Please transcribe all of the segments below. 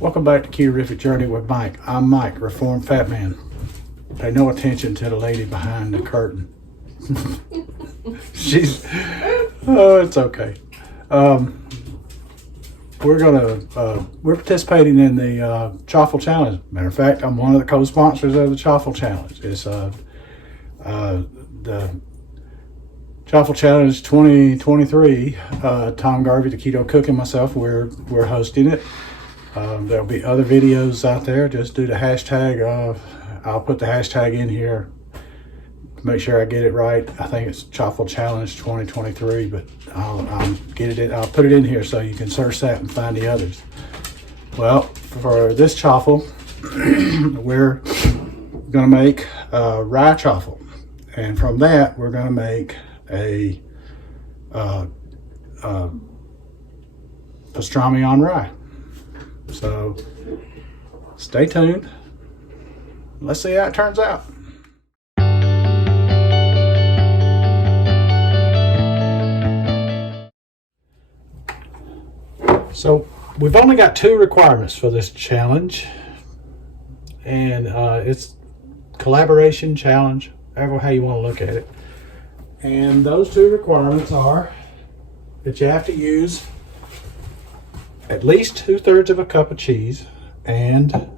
Welcome back to Ketorific Journey with Mike. I'm Mike, Reformed Fat Man. Pay no attention to the lady behind the curtain. It's okay. We're participating in the Chaffle Challenge. Matter of fact, I'm one of the co-sponsors of the Chaffle Challenge. It's the Chaffle Challenge 2023. Tom Garvey, the Keto Cook, and myself, we're hosting it. There'll be other videos out there. Just do the hashtag. I'll put the hashtag in here to make sure I get it right. I think it's Chaffle Challenge 2023, but I'll put it in here so you can search that and find the others. Well, for this chaffle, we're gonna make rye chaffle, and from that we're gonna make a pastrami on rye. So stay tuned. Let's see how it turns out. So we've only got 2 requirements for this challenge, and it's collaboration challenge, however how you want to look at it. And those 2 requirements are that you have to use at least 2/3 of a cup of cheese and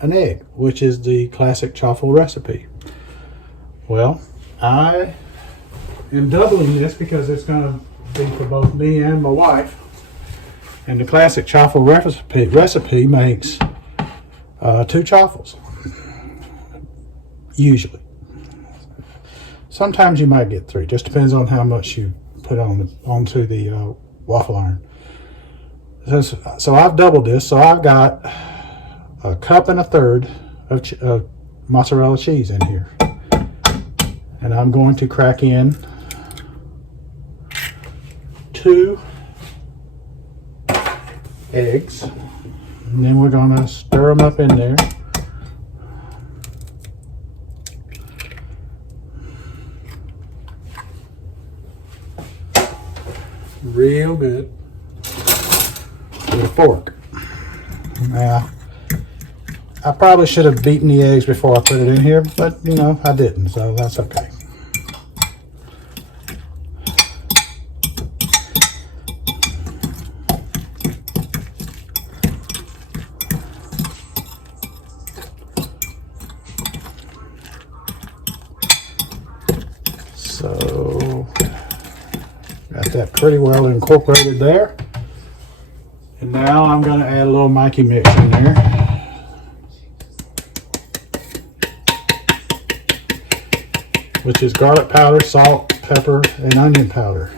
an egg, which is the classic chaffle recipe. Well, I am doubling this because it's going to be for both me and my wife. And the classic chaffle recipe makes 2 chaffles, usually. Sometimes you might get 3, just depends on how much you put onto the waffle iron. So I've doubled this, so I've got 1.33 cups of mozzarella cheese in here. And I'm going to crack in 2 eggs. And then we're going to stir them up in there. Real good. With a fork. Now, I probably should have beaten the eggs before I put it in here, but you know, I didn't, so that's okay. So, got that pretty well incorporated there. And now I'm going to add a little Mikey mix in there. Which is garlic powder, salt, pepper, and onion powder.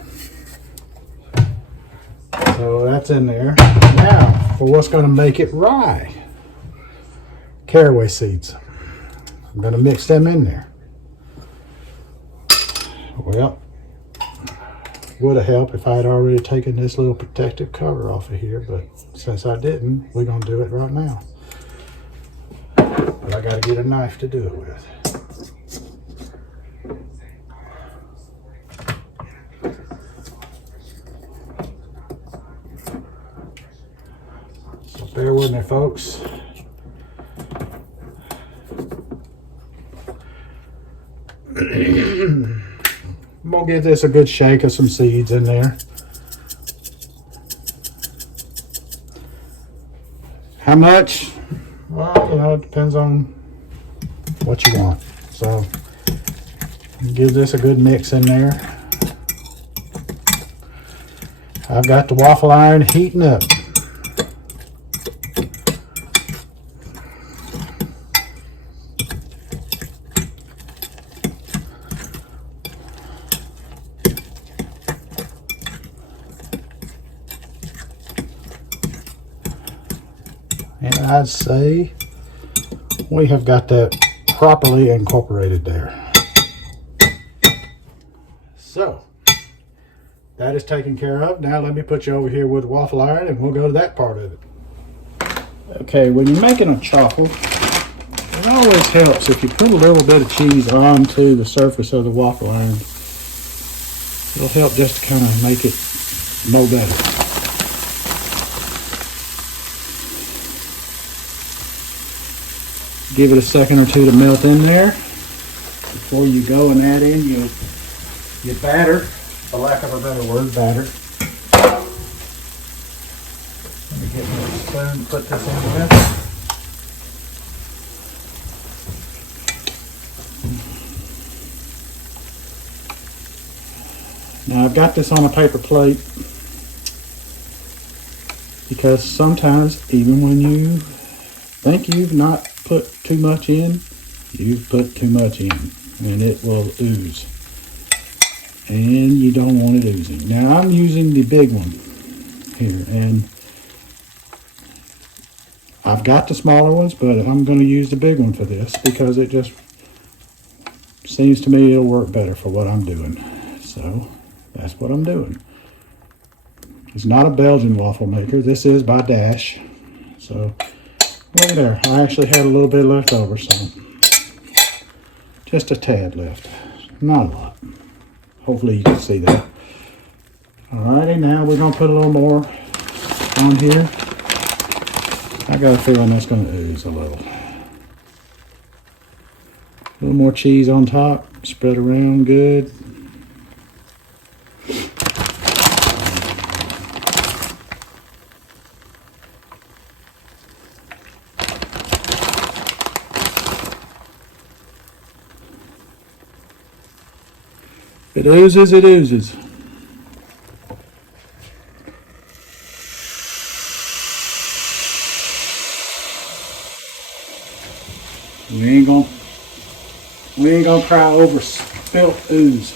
So that's in there. Now, for what's going to make it rye. Caraway seeds. I'm going to mix them in there. Well, would have helped if I had already taken this little protective cover off of here, but since I didn't, we're going to do it right now. But I got to get a knife to do it with. So bear with me, folks. I'm going to give this a good shake of some seeds in there. How much? Well, you know, it depends on what you want. So, give this a good mix in there. I've got the waffle iron heating up. And I'd say we have got that properly incorporated there. So, that is taken care of. Now let me put you over here with the waffle iron and we'll go to that part of it. Okay, when you're making a chaffle, it always helps if you put a little bit of cheese onto the surface of the waffle iron. It'll help just to kind of make it more better. Give it a second or two to melt in there before you go and add in your batter, for lack of a better word, batter. Let me get my spoon and put this in there. Now I've got this on a paper plate because sometimes even when you think you've not put too much in, you've put too much in and it will ooze. And you don't want it oozing. Now I'm using the big one here, and I've got the smaller ones, but I'm going to use the big one for this because it just seems to me it'll work better for what I'm doing. So that's what I'm doing. It's not a Belgian waffle maker. This is by Dash. So look there. I actually had a little bit left over, so just a tad left. Not a lot. Hopefully you can see that. Alrighty, now we're going to put a little more on here. I got a feeling that's going to ooze a little. A little more cheese on top. Spread around good. It oozes, it oozes. We ain't gonna cry over spilt ooze.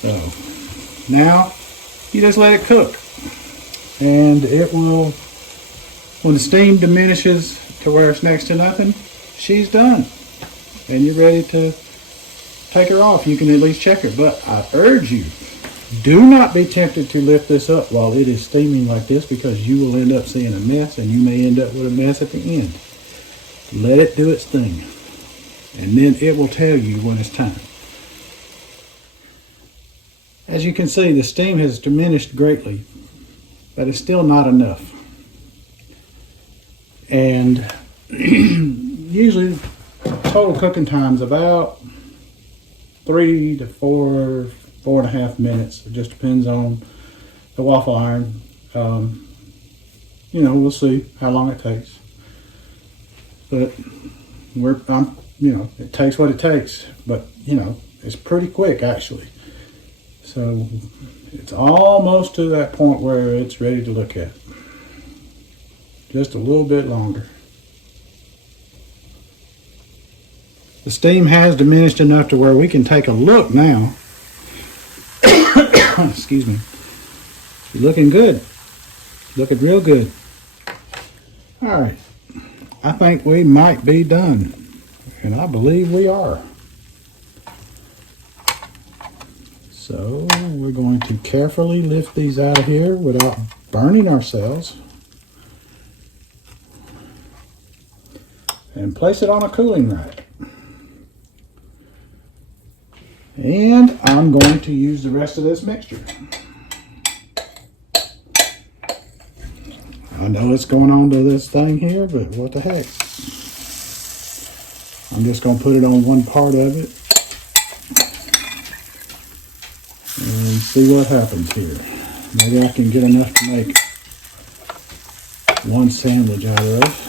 So now you just let it cook, and it will, when the steam diminishes to where it's next to nothing, she's done, and you're ready to take her off. You can at least check her, but I urge you, do not be tempted to lift this up while it is steaming like this, because you will end up seeing a mess, and you may end up with a mess at the end. Let it do its thing, and then it will tell you when it's time. As you can see, the steam has diminished greatly, but it's still not enough. And usually total cooking time is about 3 to 4.5 minutes. It just depends on the waffle iron. We'll see how long it takes. But it takes what it takes. But it's pretty quick actually. So it's almost to that point where it's ready to look at. Just a little bit longer. The steam has diminished enough to where we can take a look now. Excuse me. She's looking good. Looking real good. All right. I think we might be done. And I believe we are. So we're going to carefully lift these out of here without burning ourselves. And place it on a cooling rack. And I'm going to use the rest of this mixture. I know it's going on to this thing here, but what the heck. I'm just going to put it on one part of it and see what happens here. Maybe I can get enough to make one sandwich out of.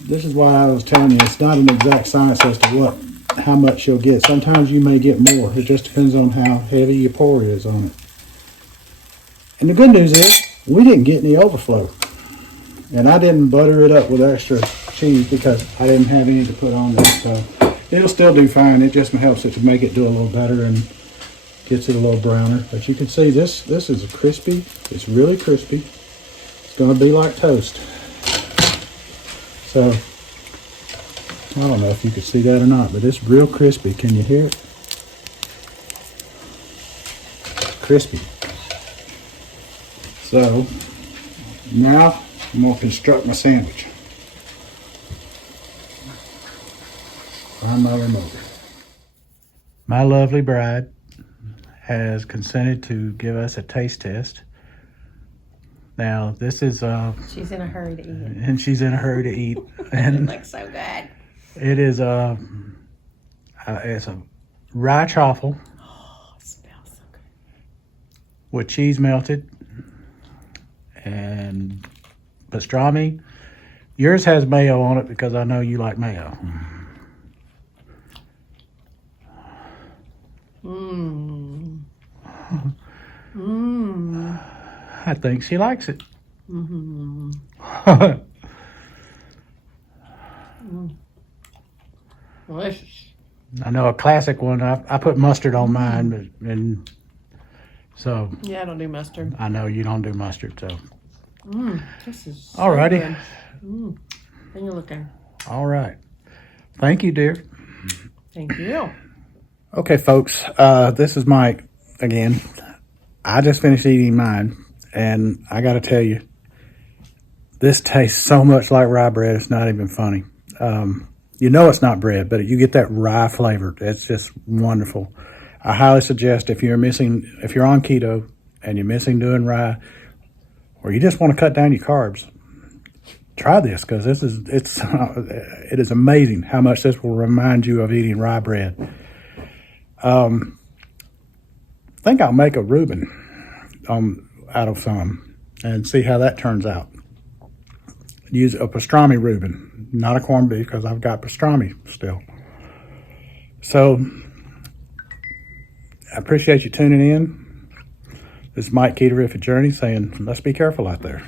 This is why I was telling you, it's not an exact science as to how much you'll get. Sometimes you may get more. It just depends on how heavy your pour is on it. And the good news is, we didn't get any overflow. And I didn't butter it up with extra cheese because I didn't have any to put on there. So it'll still do fine. It just helps it to make it do a little better and gets it a little browner. But you can see this is crispy. It's really crispy. It's going to be like toast. So, I don't know if you can see that or not, but it's real crispy. Can you hear it? Crispy. So, now I'm going to construct my sandwich. Find my remote. My lovely bride has consented to give us a taste test. Now, this is She's in a hurry to eat. and she's in a hurry to eat. It And looks so good. it is it's a Rye Chaffle Oh, it smells so good. with cheese melted and pastrami. Yours has mayo on it because I know you like mayo. Mmm. Mmm. I think she likes it. Mm-hmm. Delicious. I know a classic one. I put mustard on mine, and so Yeah, I don't do mustard. I know you don't do mustard. So This is so alrighty, good. And you're looking. all right. Thank you, dear. Thank you. Okay, folks. This is Mike again. I just finished eating mine, and I got to tell you, this tastes so much like rye bread. It's not even funny. You know it's not bread, but you get that rye flavor. It's just wonderful. I highly suggest if you're on keto and you're missing doing rye, or you just want to cut down your carbs, try this because it is amazing how much this will remind you of eating rye bread. I think I'll make a Reuben out of some and see how that turns out. Use a pastrami Reuben, not a corned beef because I've got pastrami still. So I appreciate you tuning in. This is Mike Keterific Journey saying, let's be careful out there.